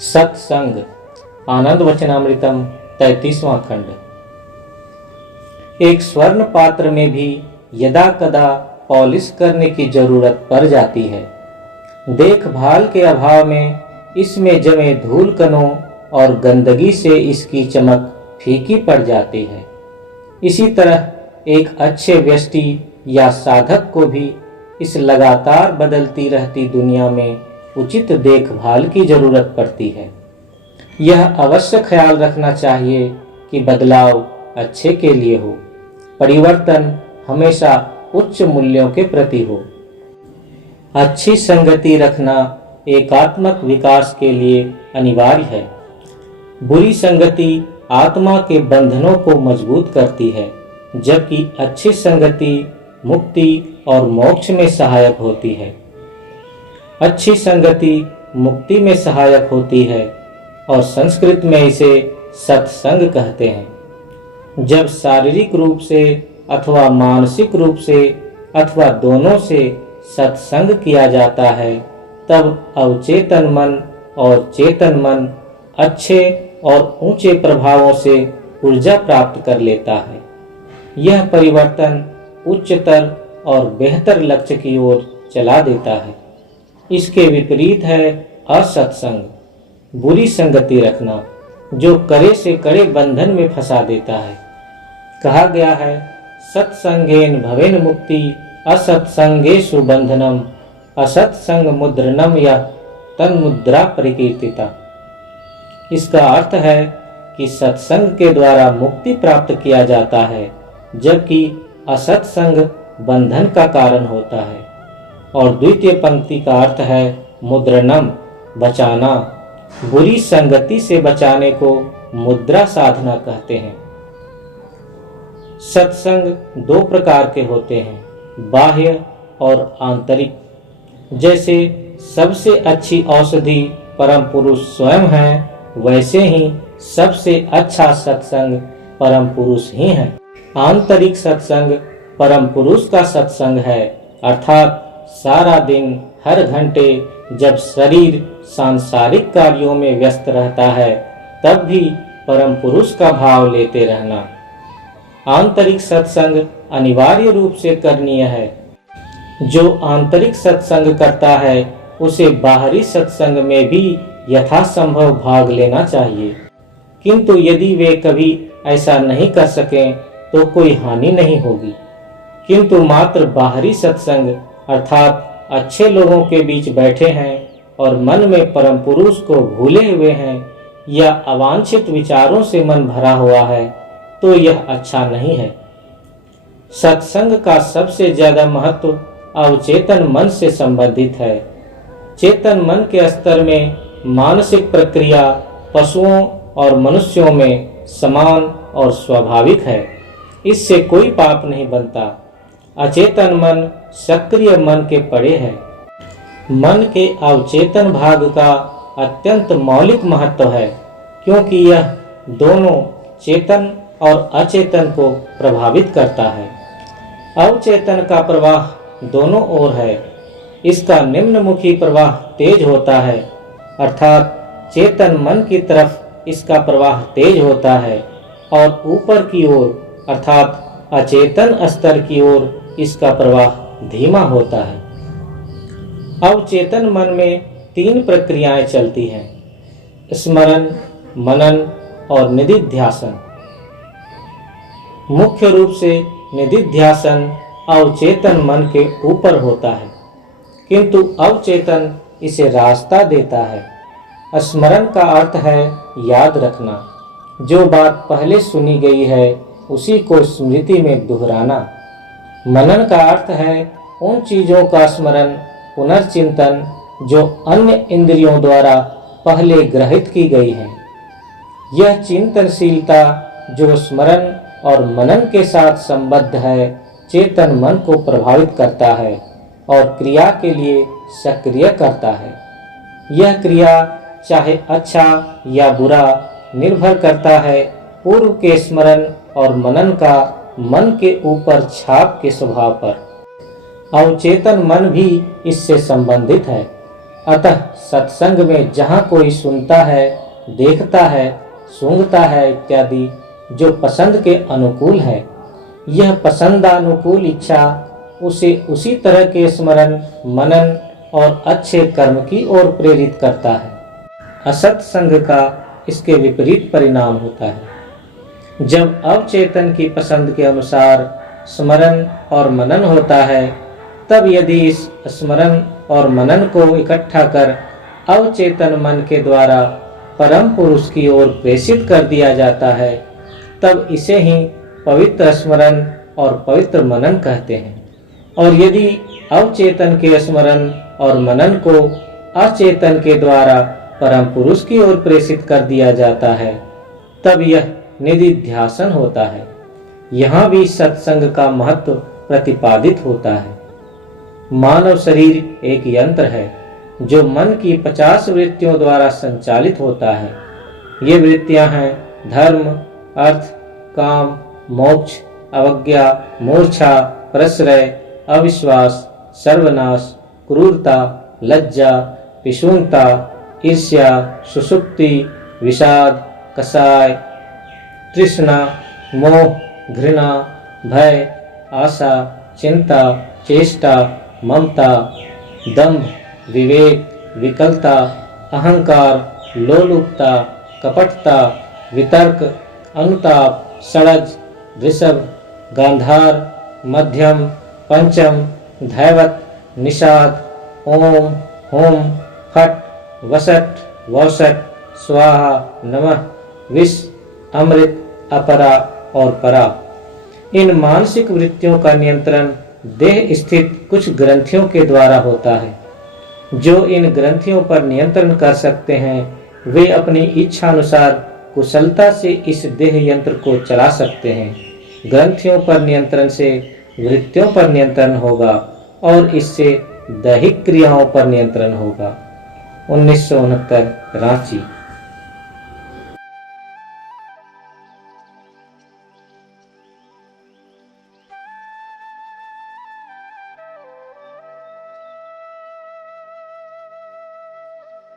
सत्संग आनंद वचनामृतम 33वां खंड। एक स्वर्ण पात्र में भी यदा कदा पॉलिश करने की जरूरत पड़ जाती है। देखभाल के अभाव में इसमें जमे धूल कणों और गंदगी से इसकी चमक फीकी पड़ जाती है। इसी तरह एक अच्छे व्यष्टि या साधक को भी इस लगातार बदलती रहती दुनिया में उचित देखभाल की जरूरत पड़ती है। यह अवश्य ख्याल रखना चाहिए कि बदलाव अच्छे के लिए हो, परिवर्तन हमेशा उच्च मूल्यों के प्रति हो। अच्छी संगति रखना एकात्मक विकास के लिए अनिवार्य है। बुरी संगति आत्मा के बंधनों को मजबूत करती है, जबकि अच्छी संगति मुक्ति और मोक्ष में सहायक होती है। अच्छी संगति मुक्ति में सहायक होती है और संस्कृत में इसे सत्संग कहते हैं। जब शारीरिक रूप से अथवा मानसिक रूप से अथवा दोनों से सत्संग किया जाता है, तब अवचेतन मन और चेतन मन अच्छे और ऊंचे प्रभावों से ऊर्जा प्राप्त कर लेता है। यह परिवर्तन उच्चतर और बेहतर लक्ष्य की ओर चला देता है। इसके विपरीत है असत्संग, बुरी संगति रखना, जो कड़े से कड़े बंधन में फंसा देता है। कहा गया है, सत्संगेन भवेन मुक्ति असत्संगेषु बंधनम असत्संग मुद्रणम या तन्मुद्रा परिकीर्तिता। इसका अर्थ है कि सत्संग के द्वारा मुक्ति प्राप्त किया जाता है, जबकि असत्संग बंधन का कारण होता है। और द्वितीय पंक्ति का अर्थ है मुद्रणम, बचाना। बुरी संगति से बचाने को मुद्रा साधना कहते हैं। सत्संग दो प्रकार के होते हैं, बाह्य और आंतरिक। जैसे सबसे अच्छी औषधि परम पुरुष स्वयं है, वैसे ही सबसे अच्छा सत्संग परम पुरुष ही है। आंतरिक सत्संग परम पुरुष का सत्संग है, अर्थात सारा दिन हर घंटे जब शरीर सांसारिक कार्यों में व्यस्त रहता है, तब भी परम पुरुष का भाव लेते रहना। आंतरिक सत्संग अनिवार्य रूप से करणीय है। जो आंतरिक सत्संग करता है, उसे बाहरी सत्संग में भी यथासंभव भाग लेना चाहिए। किंतु यदि वे कभी ऐसा नहीं कर सकें तो कोई हानि नहीं होगी। किंतु मात्र बाहरी सत्संग अर्थात अच्छे लोगों के बीच बैठे हैं और मन में परम पुरुष को भूले हुए हैं या अवांछित विचारों से मन भरा हुआ है, तो यह अच्छा नहीं है। सत्संग का सबसे ज्यादा महत्व अवचेतन मन से संबंधित है। चेतन मन के स्तर में मानसिक प्रक्रिया पशुओं और मनुष्यों में समान और स्वाभाविक है। इससे कोई पाप नहीं बनता। अचेतन मन सक्रिय मन के परे है। मन के अवचेतन भाग का अत्यंत मौलिक महत्व है, क्योंकि यह दोनों चेतन और अचेतन को प्रभावित करता है। अवचेतन का प्रवाह दोनों ओर है। इसका निम्नमुखी प्रवाह तेज होता है, अर्थात चेतन मन की तरफ इसका प्रवाह तेज होता है, और ऊपर की ओर अर्थात अचेतन स्तर की ओर इसका प्रवाह धीमा होता है। अवचेतन मन में तीन प्रक्रियाएं चलती हैं, स्मरण, मनन और निदिध्यासन। मुख्य रूप से निदिध्यासन अवचेतन मन के ऊपर होता है, किंतु अवचेतन इसे रास्ता देता है। स्मरण का अर्थ है याद रखना। जो बात पहले सुनी गई है उसी को स्मृति में दोहराना। मनन का अर्थ है उन चीजों का स्मरण, पुनर्चिंतन जो अन्य इंद्रियों द्वारा पहले ग्रहित की गई हैं। यह चिंतनशीलता जो स्मरण और मनन के साथ संबद्ध है, चेतन मन को प्रभावित करता है और क्रिया के लिए सक्रिय करता है। यह क्रिया चाहे अच्छा या बुरा निर्भर करता है पूर्व के स्मरण और मनन का मन के ऊपर छाप के स्वभाव पर। अवचेतन मन भी इससे संबंधित है। अतः सत्संग में जहाँ कोई सुनता है, देखता है, सूंघता है इत्यादि जो पसंद के अनुकूल है, यह पसंदानुकूल इच्छा उसे उसी तरह के स्मरण, मनन और अच्छे कर्म की ओर प्रेरित करता है। असत्संग का इसके विपरीत परिणाम होता है। जब अवचेतन की पसंद के अनुसार स्मरण और मनन होता है, तब यदि इस स्मरण और मनन को इकट्ठा कर अवचेतन मन के द्वारा परम पुरुष की ओर प्रेषित कर दिया जाता है, तब इसे ही पवित्र स्मरण और पवित्र मनन कहते हैं। और यदि अवचेतन के स्मरण और मनन को अचेतन के द्वारा परम पुरुष की ओर प्रेषित कर दिया जाता है, तब यह निधिध्यासन होता है। यहाँ भी सत्संग का महत्व प्रतिपादित होता है। मानव शरीर एक यंत्र है जो मन की 50 वृत्तियों द्वारा संचालित होता है। ये वृत्तियां हैं धर्म, अर्थ, काम, मोक्ष, अवज्ञा, मूर्छा, प्रश्रय, अविश्वास, सर्वनाश, क्रूरता, लज्जा, पिशूनता, ईर्ष्या, सुषुप्ति, विषाद, कषाय, तृष्णा, मोह, घृणा, भय, आशा, चिंता, चेष्टा, ममता, दंभ, विवेक, विकलता, अहंकार, लोलुपता, कपटता, वितर्क, अनुताप, षडज, वृषभ, गांधार, मध्यम, पंचम, धैवत, निषाद, ओम, होम, फट, वसट, वौसट, स्वाहा, नमः, विष, अमृत, अपरा और परा। इन मानसिक वृत्तियों का नियंत्रण देह स्थित कुछ ग्रंथियों के द्वारा होता है। जो इन ग्रंथियों पर नियंत्रण कर सकते हैं, वे अपनी इच्छा अनुसार कुशलता से इस देह यंत्र को चला सकते हैं। ग्रंथियों पर नियंत्रण से वृत्तियों पर नियंत्रण होगा और इससे दैहिक क्रियाओं पर नियंत्रण होगा। 1969, रांची।